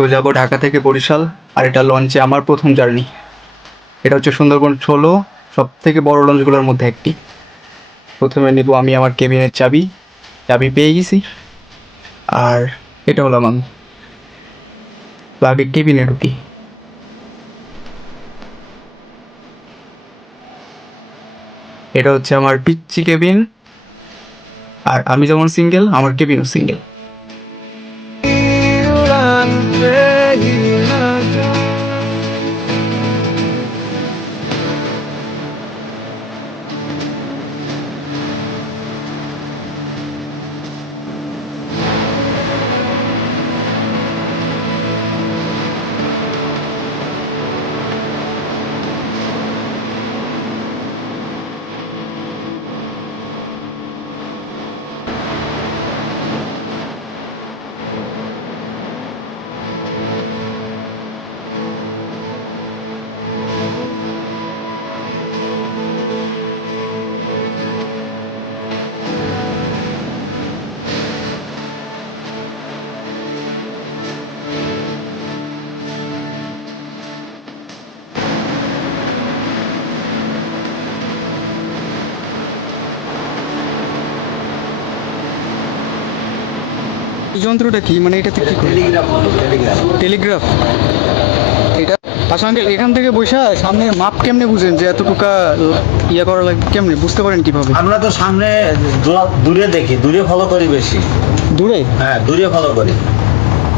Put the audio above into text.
তো যাব ঢাকা থেকে বরিশাল। আর এটা লঞ্চে আমার প্রথম জার্নি। এটা হচ্ছে সুন্দরবন 16 সব থেকে বড় লঞ্চগুলোর মধ্যে একটি। প্রথমে নেব আমি আমার কেবিনের চাবি। চাবি পেয়ে গেছি। আর এটা হলাম আমি। তো আগে কেবিনে ঢুকি। এটা হচ্ছে আমার পিচ্চি কেবিন। আর আমি যেমন সিঙ্গেল, আমার কেবিনও সিঙ্গেল। এই যন্ত্রটা কি, মানে এটাতে কি করে? টেলিগ্রাফ। এটা আচ্ছা আঙ্কেল, এখান থেকে বসে সামনে মাপ কেমনে বুঝেন যে এতটুকা ইয়ে করা লাগবে, কেমনে বুঝতে পারেন কিভাবে? আমরা তো সামনে দূরে দেখি, দূরে ফলো করি বেশি। দূরে? হ্যাঁ, দূরে ফলো করি।